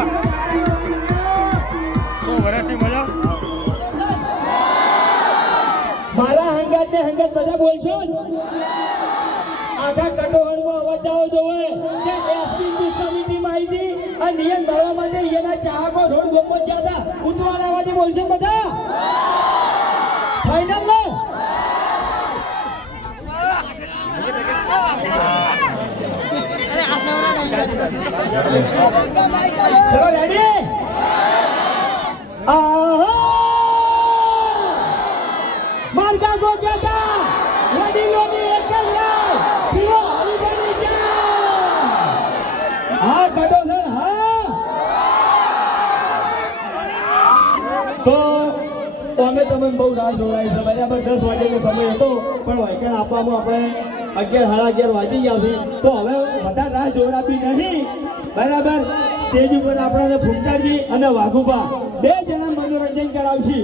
ટીકા તો વરસની મજા? મારા હંગાત ને હંગાત બધા બોલશો? આખા કટોહળમાં અવાજ આવો જોવે કે એસપી સમિતિ માહિતી હતી આ નિયમ ભરવા માટે એના ચાહકો રોડ ગોપો જ્યાં હતા. ઉતવાના અવાજે બોલશો બધા ફાઇનલ લો ચલો રેડી આહા માર્ગા ગો બેટા વડીલોની એક જ રાહ પીઓ હરિભરી જા હા કાઢો સર હા તો અમે તમે બહુ રાહ જોવાય છે. બરાબર દસ વાગ્યાનો સમય હતો. પણ વાયકણ આપવામાં આપણે અગિયાર, સાડા અગિયાર વાગી ગયા છે. તો હવે વધારે રાહ જોડાતી નહીં. બરાબર? સ્ટેજ ઉપર આપણને ફૂંકાજી અને વાઘુબા બે જણા મનોરંજન કરાવશે.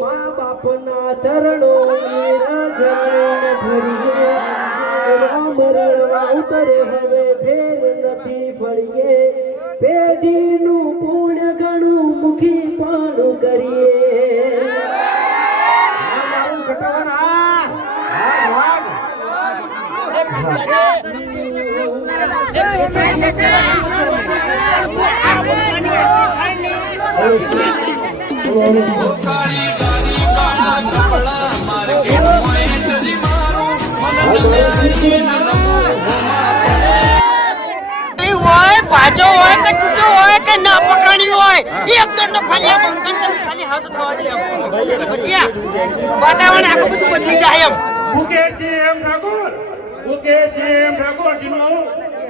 મા બાપના હવે ફેર નથી ફળીએ પેઢીનું પુણ્ય ઘણું મુખી પણ કરીએ. હોય, પાછો હોય કે તૂટો હોય કે ના પકડણી હોય, એક દંડો ખાલી ખાલી હાથ થવા દે વાતાવરણ આખું બધું બદલી જાય એમ. એમ ઠાકોર? ઓકે છે એમ ઠાકોર જીનો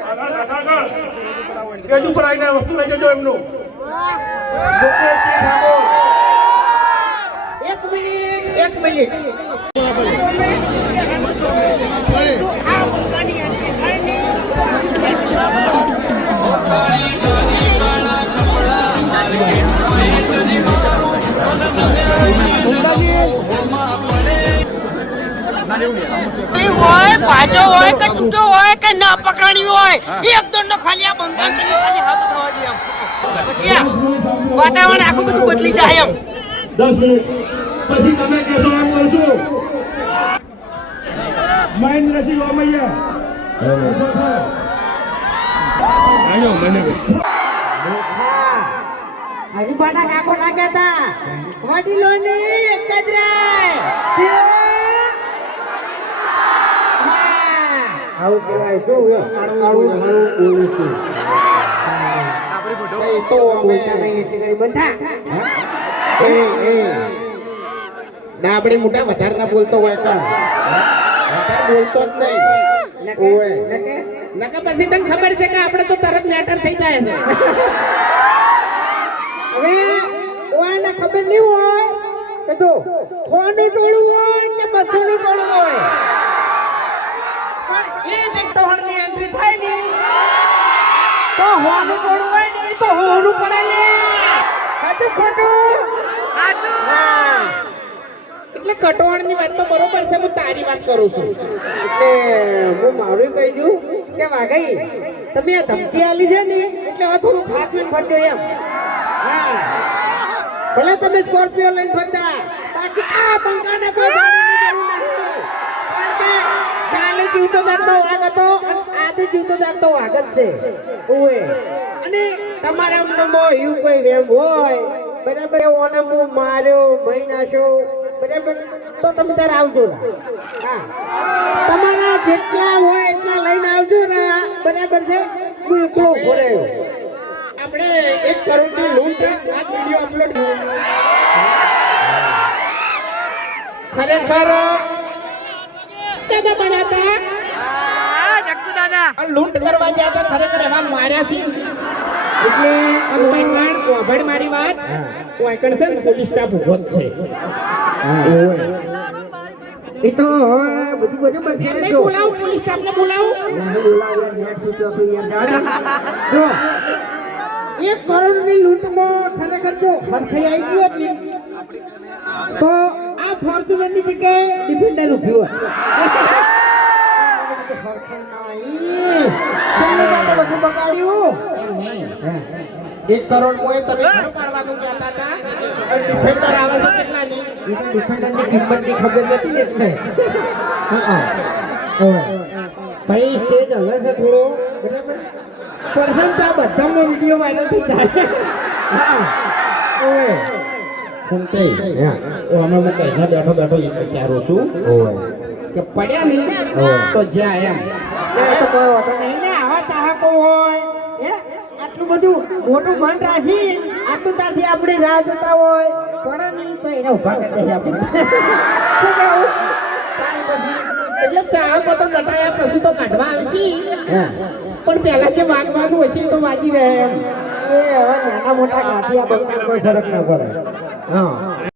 આગળ આગળ પેજ ઉપર આવીને વસ્તુ લઈ જજો એમનું. ઓકે ઠાકોર એક મિનિટ એક મિનિટ. હોય પાછો હોય કે તૂટો હોય કે ના પકડણી હોય એક દંડો ખાલી આ બંધન ખાલી હાથ થવા દે એમ. વાતાવરણ આખું બધું બદલી જાય એમ. દસ મિનિટ. પછી તમે કહેશો એમ કરશો. મહેન્દ્રસિંહ મને હરિભાના કાકો ના કહેતા વડીલોની એક જ રાય. આવું કહેવાય. શું આવું આવું બોલું છું. તો એ એ. ના આપણે મોટા વધારે ના બોલતો હોય તો. વધારે બોલતો જ નહીં. ઓવે. નકે? પછી તને ખબર છે કે આપણે તો તરત મેટર થઈ જાય છે. હવે ઓને ખબર નહીં હોય કે જો ફોનું હોય કે બસોનું ટોળું હોય? તો હોનું હોય ને તો હોનું પડે ને સાચું ખોટું? એટલે કટોળની વાત તો બરોબર છે હું તારી વાત કરું છું. એટલે હું મારું કહી દઉં કે વાઘાઈ તમે આ ધમકી આલી છે ને એટલે હવે થોડું ખાસ પીને ફરજો એમ. હા. ભલે તમે સ્કોર્પિયો લઈને ફરતા બાકી આ બંકાને કોઈ. કારણ કે કાલે જીવતો જાગતો વાઘ હતો આજે જીવતો જાગતો જ છે. અને તમારા મનમાં કોઈ વેમ હોય, બરાબર? ઓને હું માર્યો મહી નાખ્યો બરાબર? તો તમે તારે આવજો હા. તમારા જેટલા લઈને આવજો ને બરાબર છે? આપણે એક કરોડની લૂંટ આ ખરેખર આ લૂંટ કરવા ગયા તો ખરેખર એમાં માર્યા છે એટલે વાયકણ કોભડ મારી વાત. વાયકણ છે પોલીસ સ્ટાફ ઊભો છે. એ તો બધું બરોબર છે જો બોલાવો પોલીસ સ્ટાફને બોલાવો. જો એક કરોડની લૂંટમાં ખરેખર જો હરખાઈ આવી ગયો ને તો આ ફોર્ચ્યુનરની જગ્યાએ ડિફેન્ડર ઉભ્યું બધું બગાડ્યું એક કરોડ મોએ તમે પાડવાનું કહેતા હતા? ડિફેન્ડર આવે છે કેટલાની એ ડિફેન્ડરની કિંમતની ખબર નથી ને એટલે. ભાઈ સ્ટેજ હલે છે થોડો. બરાબર? પરસન આ બધામાં વીડિયો વાયરલ થઈ જાય. હા. હવે ઓ અમે હું. કહીને બેઠો બેઠો વિચારું છું. કે પડ્યા નહીં તો જ્યાં એમ. તો કોઈ વાંધો નહીં. ને આવા ચાહકો હોય હે? આટલું બધું મોટું મન રાખી આટલું ત્યાંથી આપણે રાહ જોતા હોય. પણ નહીં તો એને ઊભા કરી દઈએ આપણે. શું કહેવું? એટલે ચાહકો તો નટાયા પછી તો કાઢવા આવશે. પણ પહેલા જે વાગવાનું હોય છે તો વાગી રહે. એમ એ હવે નાના મોટા આ બધા કોઈ ફરક ના પડે. હા.